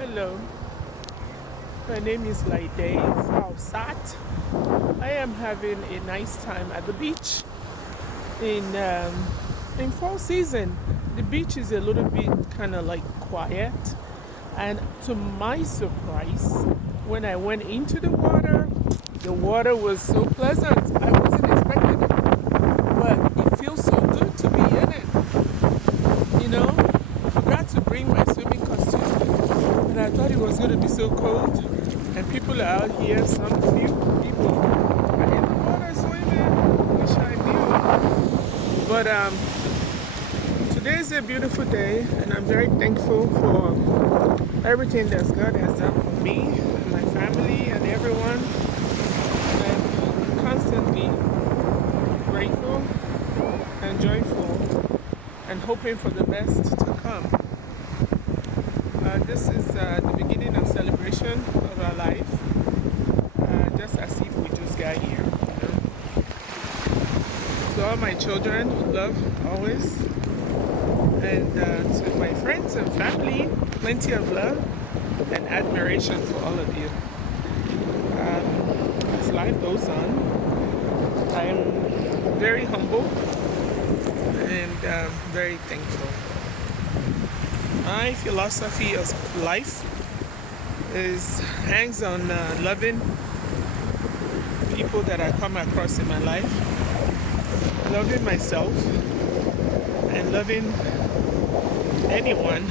Hello, my name is Laide Fausat. I am having a nice time at the beach in fall season. The beach is a little bit kind of like quiet, and to my surprise, when I went into the water was so pleasant. I wasn't expecting it, but it feels so good to be in it. I forgot to bring my swimming costume, and I thought it was going to be so cold. And people are out here, some few people are in the water swimming, which I knew. But today is a beautiful day, and I'm very thankful for everything that God has done for me, and my family, and everyone. I'm constantly grateful and joyful and hoping for the best to come. This is the beginning of celebration of our life, just as if we just got here. To all my children, love always, and to my friends and family, plenty of love and admiration for all of you. As life goes on, I'm very humble and very thankful. My philosophy of life hangs on loving people that I come across in my life, loving myself, and loving anyone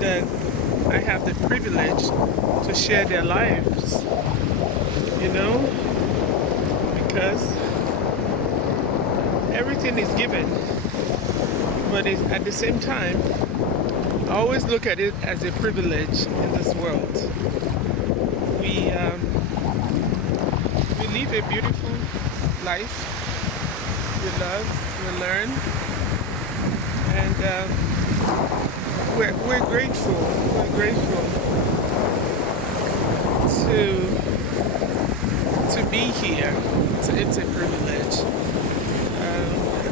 that I have the privilege to share their lives, because everything is given, but at the same time, I always look at it as a privilege in this world. We live a beautiful life. We love, we learn, and we're grateful. We're grateful to be here. It's a privilege.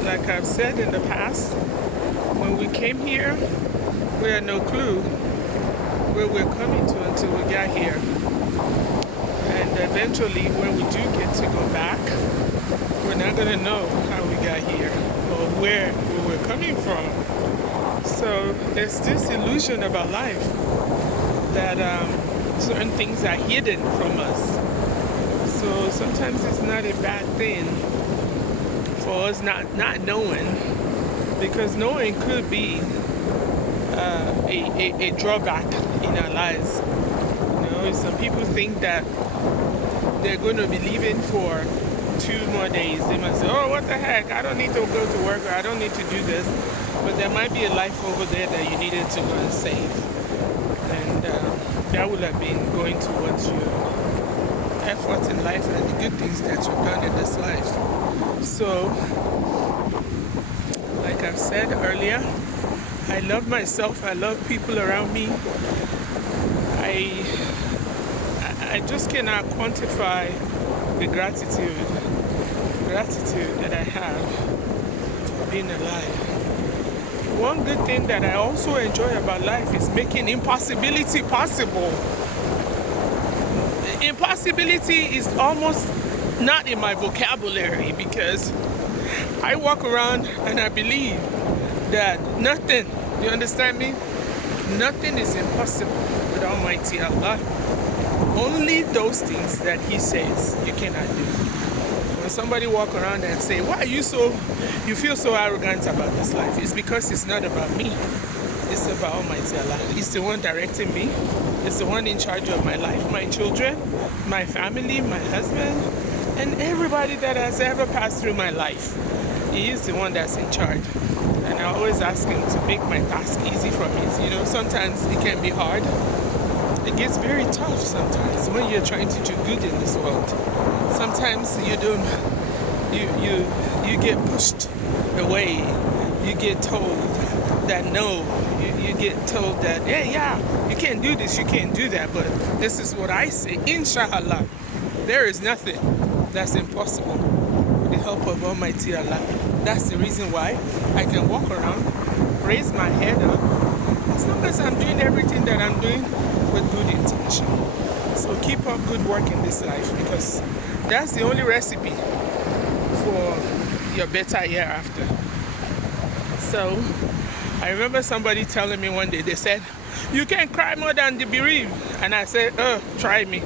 Like I've said in the past, when we came here, we had no clue where we're coming to until we got here. And eventually, when we do get to go back, we're not going to know how we got here or where we were coming from. So there's this illusion about life that certain things are hidden from us. So sometimes it's not a bad thing for us not knowing, because knowing could be a drawback in our lives. Some people think that they're going to be leaving for 2 more days. They might say, oh, what the heck, I don't need to go to work, or I don't need to do this. But there might be a life over there that you needed to go and save. And that would have been going towards your efforts in life and the good things that you've done in this life. So, like I've said earlier, I love myself, I love people around me. I just cannot quantify the gratitude that I have for being alive. One good thing that I also enjoy about life is making impossibility possible. Impossibility is almost not in my vocabulary, because I walk around and I believe that nothing, you understand me? Nothing is impossible with Almighty Allah. Only those things that He says you cannot do. When somebody walk around and say, why are you feel so arrogant about this life? It's because it's not about me. It's about Almighty Allah. He's the one directing me. It's the one in charge of my life, my children, my family, my husband, and everybody that has ever passed through my life. He is the one that's in charge. And I always ask Him to make my task easy for me. Sometimes it can be hard. It gets very tough sometimes when you're trying to do good in this world. Sometimes you get pushed away. You get told that no. You get told that, yeah, you can't do this, you can't do that. But this is what I say, inshallah, there is nothing that's impossible with the help of Almighty Allah. That's the reason why I can walk around, raise my head up. As long as I'm doing everything everything that I'm doing with good intention. So keep up good work in this life, because that's the only recipe for your better hereafter. So I remember somebody telling me one day, they said, "You can't cry more than the bereaved." And I said, try me.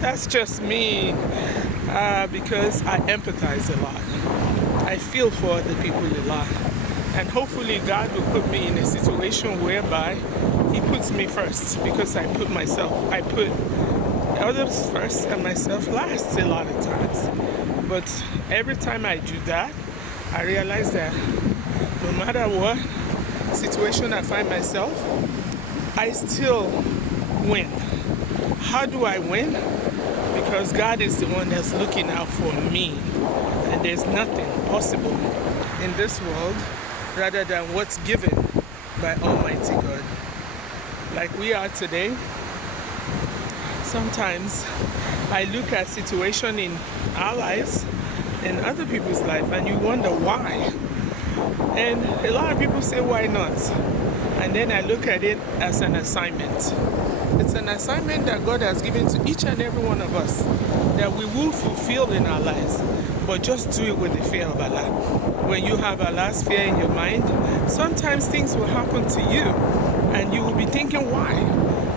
That's just me, because I empathize a lot. I feel for other people a lot. And hopefully God will put me in a situation whereby He puts me first, because I put others first and myself last a lot of times. But every time I do that, I realize that no matter what situation I find myself, I still win. How do I win? Because God is the one that's looking out for me. And there's nothing possible in this world rather than what's given by Almighty God. Like we are today, sometimes I look at situation in our lives and other people's life, and you wonder why. And a lot of people say, why not? And then I look at it as an assignment. It's an assignment that God has given to each and every one of us that we will fulfill in our lives. But just do it with the fear of Allah. When you have Allah's fear in your mind, sometimes things will happen to you and you will be thinking, why?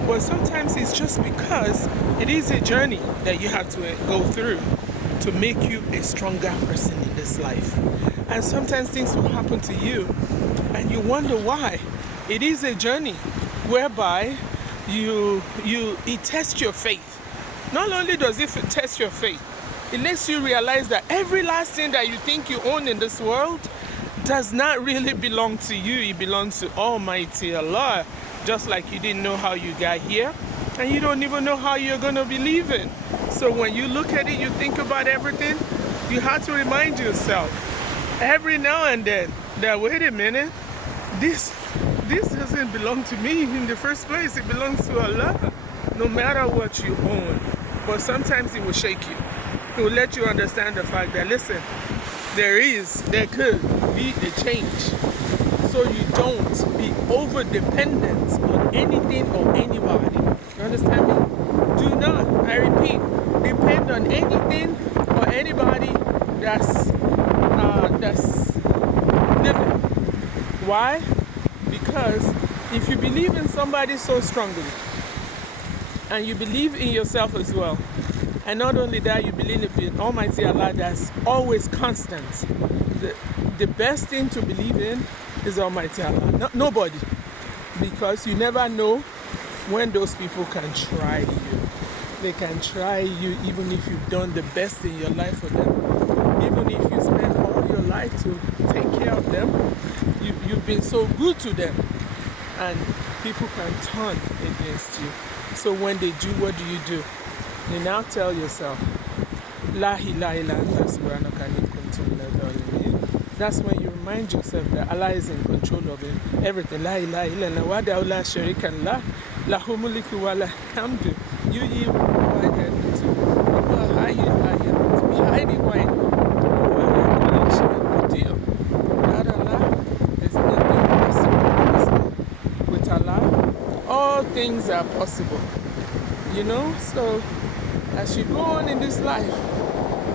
But sometimes it's just because it is a journey that you have to go through to make you a stronger person in this life. And sometimes things will happen to you and you wonder why. It is a journey whereby it tests your faith. Not only does it test your faith, it lets you realize that every last thing that you think you own in this world does not really belong to you. It belongs to Almighty Allah. Just like you didn't know how you got here, and you don't even know how you're going to be leaving. So when you look at it, you think about everything, you have to remind yourself every now and then that, wait a minute, this doesn't belong to me in the first place. It belongs to Allah, no matter what you own. But sometimes it will shake you. It will let you understand the fact that, listen, there could be a change. So you don't be over dependent on anything or anybody. You understand me? Do not, I repeat, depend on anything or anybody that's living. Why? Because if you believe in somebody so strongly, and you believe in yourself as well, and not only that, you believe in Almighty Allah that's always constant, the best thing to believe in is Almighty Allah, nobody. Because you never know when those people can try you. They can try you even if you've done the best in your life for them. Even if you spend all your life to take care of them, you've been so good to them. And people can turn against you. So when they do, what do? You now tell yourself, La ilaha illa anta subhanaka inni kuntu minadh dhalimin. That's when you remind yourself that Allah is in control of everything. La ilaha illallah wahdahu la sharika lahu, lahu mulku wa lahu hamdu. Yuhyi wa yumiitu wa huwa hayyun la yamutu. Behind it, why? Wa ala kulli shay'in qadir. Without Allah, there's nothing possible. With Allah, all things are possible. You know, so as you go on in this life,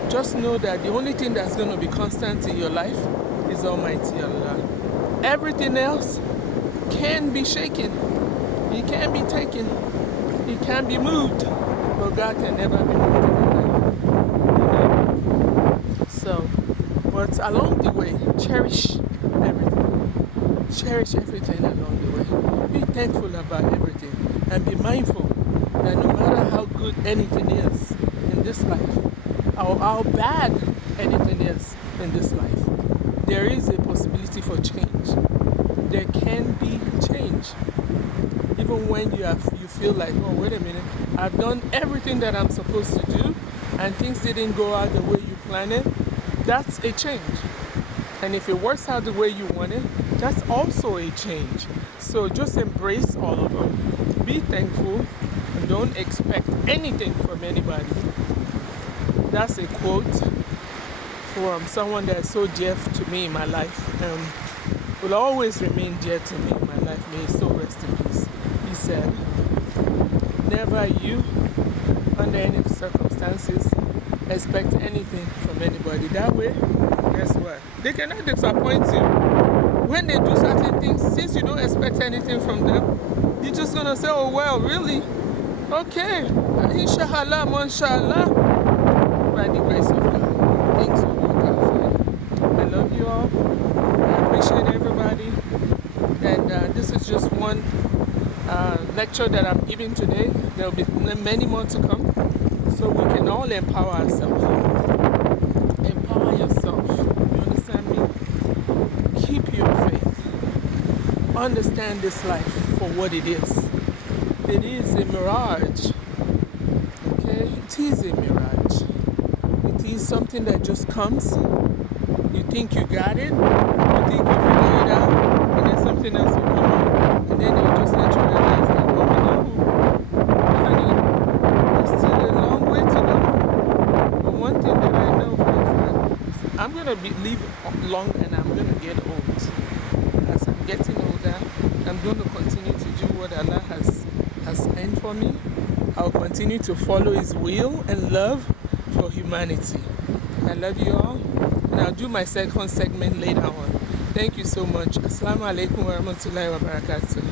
just know that the only thing that's going to be constant in your life is Almighty Allah. Everything else can be shaken. It can be taken. It can be moved. But God can never be moved in your life. So, but along the way, cherish everything. Cherish everything along the way. Be thankful about everything. And be mindful that no matter how good anything is in this life, or how bad anything is in this life, there is a possibility for change. There can be change. Even when you feel like, oh, wait a minute, I've done everything that I'm supposed to do and things didn't go out the way you planned it, that's a change. And if it works out the way you want it, that's also a change. So just embrace all of them. Be thankful and don't expect anything from anybody. That's a quote from someone that's so dear to me in my life. will always remain dear to me in my life. May his soul rest in peace. He said, never you, under any circumstances, expect anything from anybody. That way, guess what? They cannot disappoint you. When they do certain things, since you don't expect anything from them, you're just going to say, oh, well, really? Okay. Inshallah, mashallah. By the grace of God, things will work out for you. I love you all. I appreciate everybody. And this is just one lecture that I'm giving today. There will be many more to come. So we can all empower ourselves. Empower yourself. You understand me? Keep your faith. Understand this life for what it is. It is a mirage. Okay? It is a mirage. It is something that just comes. You think you got it. You think you figure it out. And then something else will come up. And then it'll just let you realize that, oh no, honey, there's still a long way to go. But one thing that I know for a fact is I'm going to live long and I'm going to get old. As I'm getting older, I'm going to continue to do what Allah has meant for me. I'll continue to follow His will and love for humanity. I love you all. And I'll do my second segment later on. Thank you so much. Assalamu alaikum wa rahmatullahi wa barakatuh.